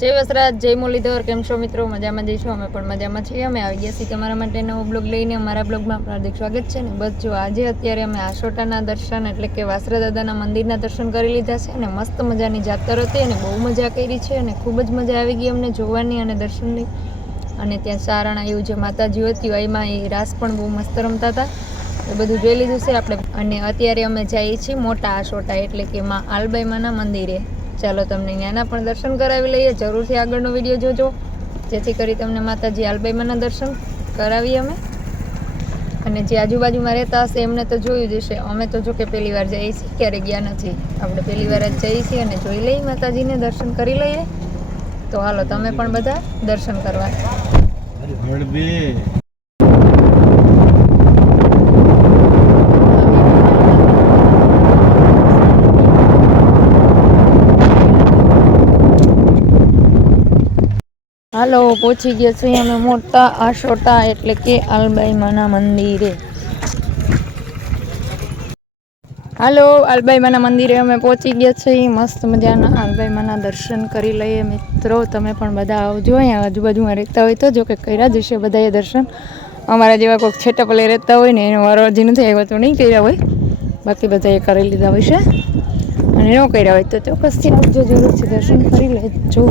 જય વસરાજ, જય મુરલીધર. કેમ છો મિત્રો? મજામાં જઈશું. અમે પણ મજામાં છીએ. અમે આવી ગયા છીએ તમારા માટે નવો બ્લોગ લઈને. અમારા બ્લોગમાં હાર્દિક સ્વાગત છે ને. બસ જો આજે અત્યારે અમે આશોટાના દર્શન એટલે કે વાસરા દાદાના મંદિરના દર્શન કરી લીધા છે અને મસ્ત મજાની જાતર હતી અને બહુ મજા કરી છે અને ખૂબ જ મજા આવી ગઈ અમને જોવાની અને દર્શનની. અને ત્યાં સારાણા એવું જે માતાજી હતી એમાં એ રાસ પણ બહુ મસ્ત રમતા હતા. એ બધું જોઈ લીધું છે આપણે. અને અત્યારે અમે જઈએ છીએ મોટા આશોટા એટલે કે માં આલબાઈમાના મંદિરે. ચાલો તમને ત્યાંના પણ દર્શન કરાવી લઈએ. જરૂરથી આગળનો વિડીયો જોજો જેથી કરી તમને માતાજી આલબાઈમાના દર્શન કરાવીએ અમે. અને જે આજુબાજુમાં રહેતા હશે એમને તો જોયું જ હશે. અમે તો જો કે પહેલી વાર જઈએ છીએ, ક્યારે ગયા નથી. આપણે પહેલી વાર જ જઈએ છીએ અને જોઈ લઈએ માતાજીને, દર્શન કરી લઈએ. તો હાલો તમે પણ બધા દર્શન કરવા. હાલો પહોંચી ગયા છીએ અમે મોટા આશોટા એટલે કે આલબાઈમાના મંદિરે. હાલો આલબાઈમાના મંદિરે અમે પહોંચી ગયા છીએ. મસ્ત મજાના આલબાઈમાના દર્શન કરી લઈએ મિત્રો. તમે પણ બધા આવજો. અહીંયા આજુબાજુમાં રહેતા હોય તો જો કે કર્યા જ હશે બધાએ દર્શન. અમારા જેવા કોઈક છેટા પલે રહેતા હોય ને એનો વારો હજી નથી આવ્યો તો નહીં કર્યા હોય, બાકી બધાએ કરી લીધા હોય છે. અને ન કર્યા હોય તો ચોક્કસથી આવજો, જરૂરથી દર્શન કરી લેજો.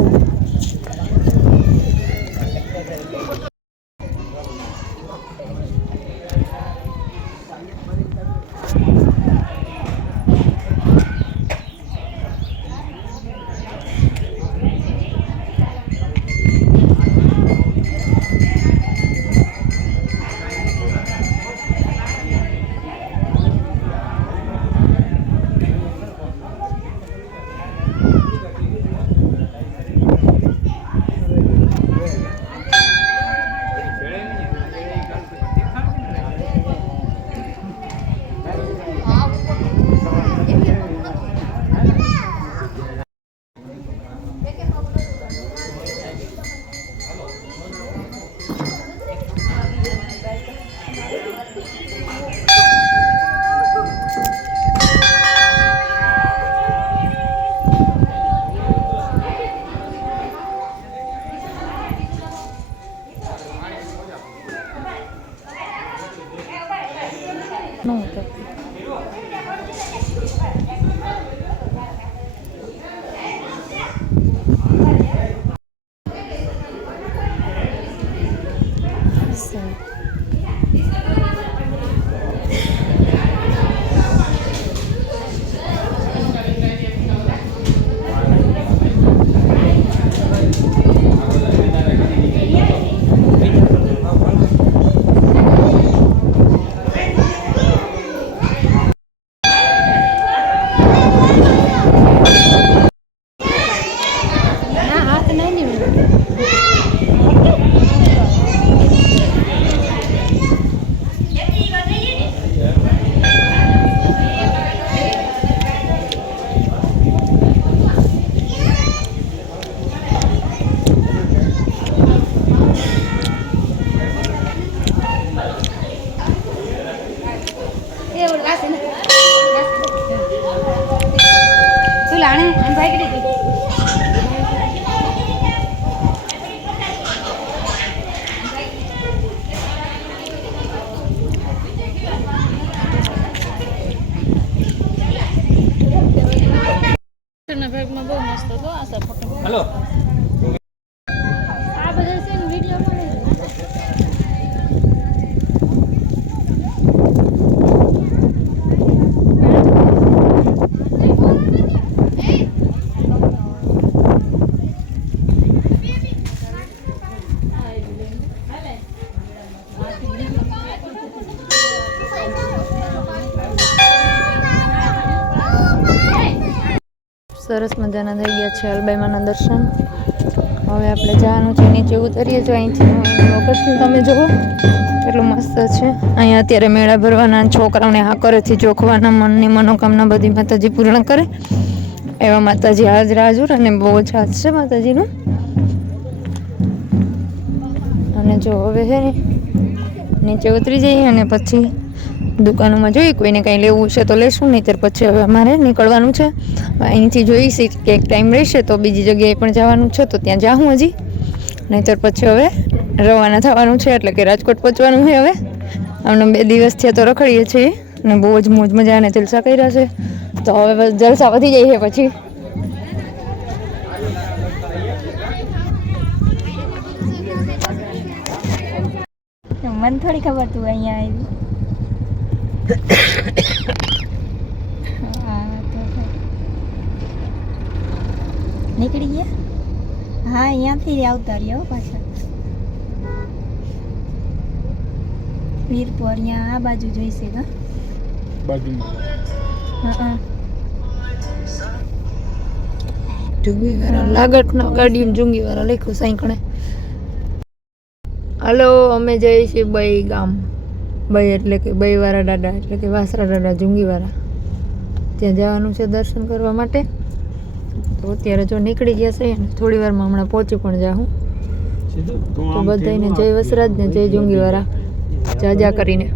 ભાગમાં બહુ મસ્ત હતો આ ફોટો. હેલો આ બધા છે ને વિડીયોમાં સરસ મજાના થઈ ગયા છે આલબાઈમાના દર્શન. હવે આપણે જવાનું છે, નીચે ઉતરીએ તો અહીંથી લોકેશન તમે જુઓ કેટલું મસ્ત છે. અહીંયા અત્યારે મેળા ભરવાના, છોકરાઓને હાકરેથી જોખવાના, મનની મનોકામના બધી માતાજી પૂર્ણ કરે એવા માતાજી હાજર હાજર અને બહુ જ હાથ છે માતાજીનું. અને જો હવે હે નીચે ઉતરી જઈએ અને પછી દુકાનોમાં જોઈ કોઈને કંઈ લેવું છે તો લેશું, નહીં ત્યારે પછી હવે અમારે નીકળવાનું છે. અહીંથી જોઈશી કે એક ટાઈમ રહેશે તો બીજી જગ્યાએ પણ જવાનું છે તો ત્યાં જાઉં હજી, નહીંતર પછી હવે રવાના થવાનું છે એટલે કે રાજકોટ પહોંચવાનું છે. હવે અમને 2 દિવસ થયા તો રખડીએ છીએ અને બહુ જ મોજ મજા અને જલસા કર્યા છે, તો હવે બસ જલસા વધી જાય છે પછી. મને થોડી ખબર તું અહીંયા આવી. નીકળી ગયા? હા, અહીંયાથી આવતા રહ્યો પાછા વીરપુર. અહીંયા આ બાજુ જોઈશે કા બાજુમાં. હા, જુંગીવાળા લાગટના ગાડીમાં જુંગીવાળા લખ્યું સાંકણે. હાલો, અમે જઈએ છીએ બઈ ગામ. બઈ એટલે કે બઈવાળા દાદા એટલે કે વાસરા દાદા જુંગીવાળા, ત્યાં જવાનું છે દર્શન કરવા માટે. તો અત્યારે જો નીકળી ગયા છે ને થોડી વારમાં હમણાં પહોંચી પણ જાઉં. તો બધાને જય વસરાજ ને જય જુંગીવાળા જાજા કરીને.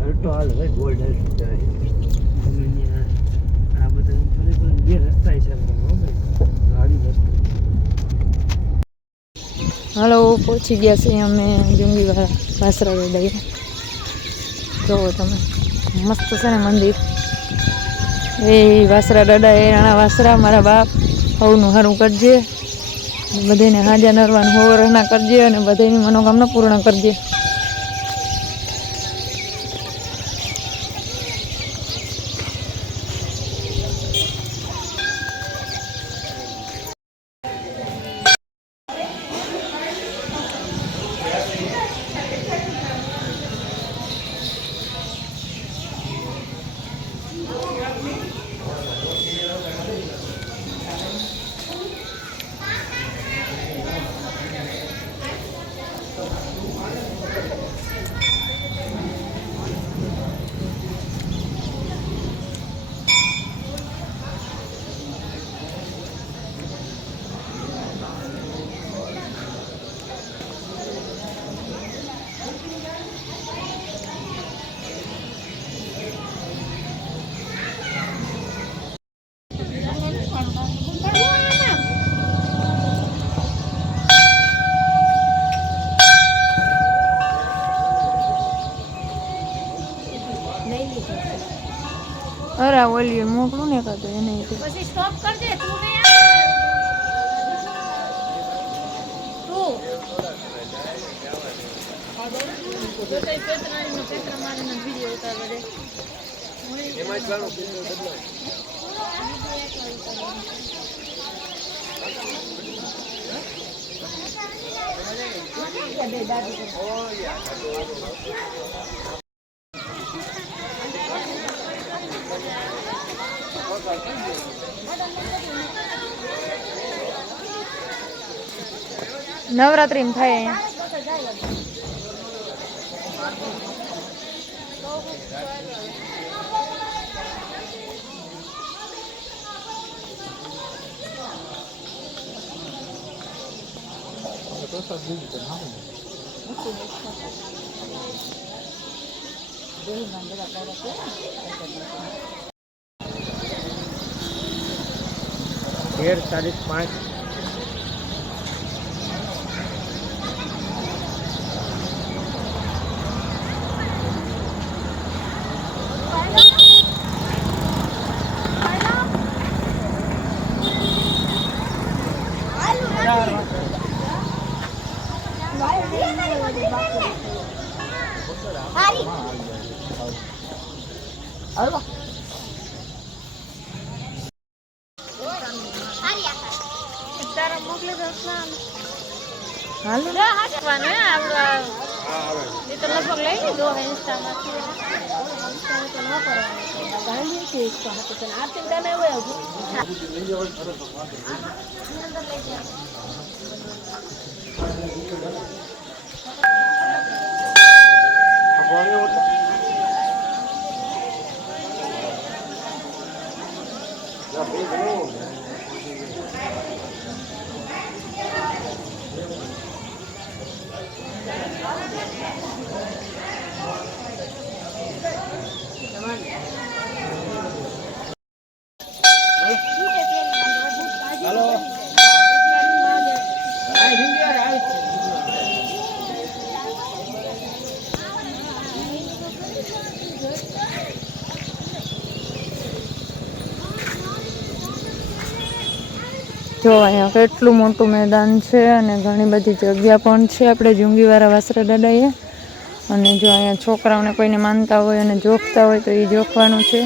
હાલો, પહોંચી ગયા છે અમે જુંગીવાળા વાસરા દાદા. જોવો તમે, મસ્ત છે ને મંદિર. એ વાસરા દાદા એ રાણા વાસરા મારા બાપ હવનું સારું કરજે, બધાને હાજા નરવાનું હોવરના કરજે અને બધાની મનોકામના પૂર્ણ કરજે. અરે ઓલી મોકલું ને કાતો એને પછી સ્ટોપ કરજે. તું ને નવરાત્રી થાય અહીંયા. તારીખ 5 હાલો એ તો લગભગ લઈ લીધો હે ઇન્સ્ટામાંથી. જો અહીંયા કેટલું મોટું મેદાન છે અને ઘણી બધી જગ્યા પણ છે આપણે જુંગીવાળા વાસરા દાદાએ. અને જો અહીંયા છોકરાઓને કોઈને માનતા હોય અને જોખતા હોય તો એ જોખવાનું છે.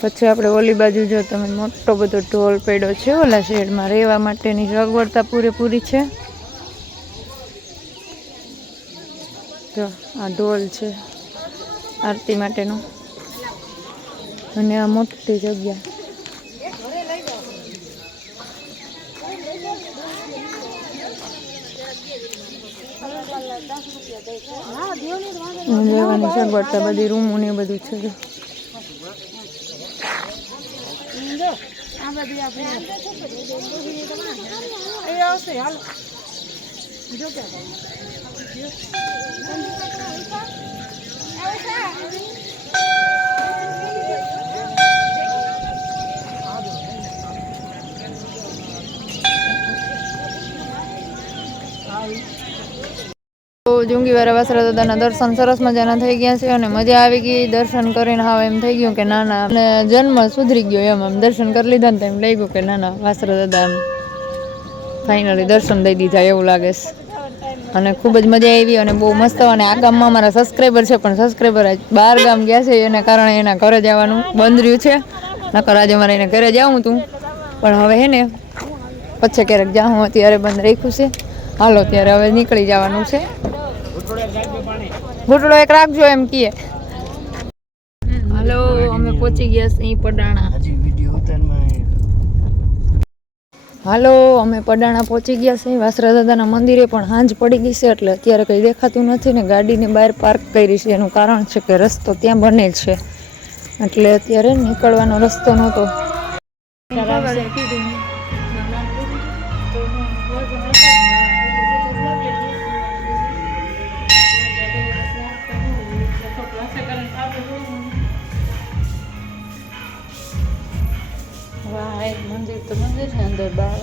પછી આપણે ઓલી બાજુ જો તમે મોટો બધો ઢોલ પડ્યો છે ઓલા શેડમાં રહેવા માટેની સગવડતા પૂરેપૂરી છે. જો આ ઢોલ છે આરતી માટેનો અને આ મોટી જગ્યા. રહેવાની સગવડતા બધી રૂમો ને બધું છે. જુંગીવાળા વાસરા દાદાના દર્શન સરસ મજાના થઈ ગયા છે અને મજા આવી ગઈ. દર્શન કરીને હાવ એમ થઈ ગયું કે નાના અને જન્મ સુધરી ગયો એમ દર્શન કરી લીધા ને તો એમ લાગ્યું કે નાના વાસરા દાદા ફાઇનલી દર્શન દઈ દીધા એવું લાગે છે. અને ખૂબ જ મજા આવી અને બહુ મસ્ત. અને આ ગામમાં મારા સબસ્ક્રાઈબર છે પણ સબસ્ક્રાઈબર આજ 12 ગામ ગયા છે એના કારણે એના ઘરે જવાનું બંધ રહ્યું છે. નકર આજે મારે એને ઘરે જાઉં તું પણ હવે હે ને પછી ક્યારેક જાઉં. અત્યારે બંધ રાખ્યું છે. હાલો ત્યારે હવે નીકળી જવાનું છે. ઘૂંટડો એક રાખજો એમ કીએ. હાલો અમે પહોંચી ગયા છીએ પડાણા. હાલો અમે પડાણા પહોંચી ગયા છીએ. વાસરા દાદાના મંદિરે પણ સાંજ પડી ગઈ છે એટલે અત્યારે કંઈ દેખાતું નથી ને ગાડીને બહાર પાર્ક કરી છે. એનું કારણ છે કે રસ્તો ત્યાં બને છે એટલે અત્યારે નીકળવાનો રસ્તો નહોતો. મંદિર તો મંદિર છે અંદર બહાર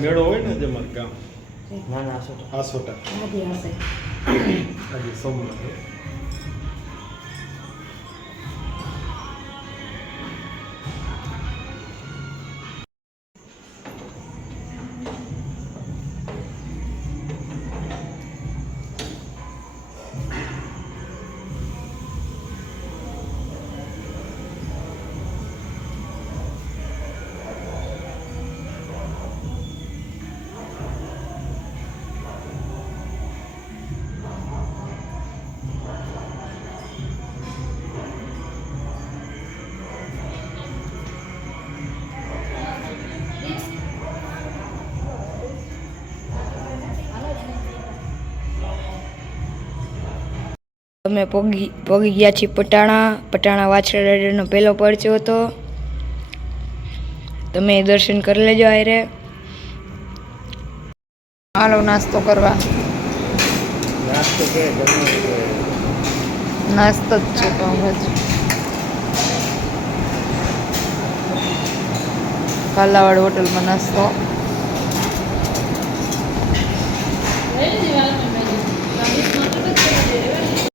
મેળો હોય ને જેમાં ગામ આસોટા આજે સોમનાથ અમે પગી ગયા છીએ પટાણા વાછરા દાદાનો પહેલો પરચો હતો. તમે દર્શન કરી લેજો આયરે. હાલો નાસ્તો કરવા. નાસ્તો જ છે પાઉંભાજી. કાલાવાડ હોટલમાં નાસ્તો.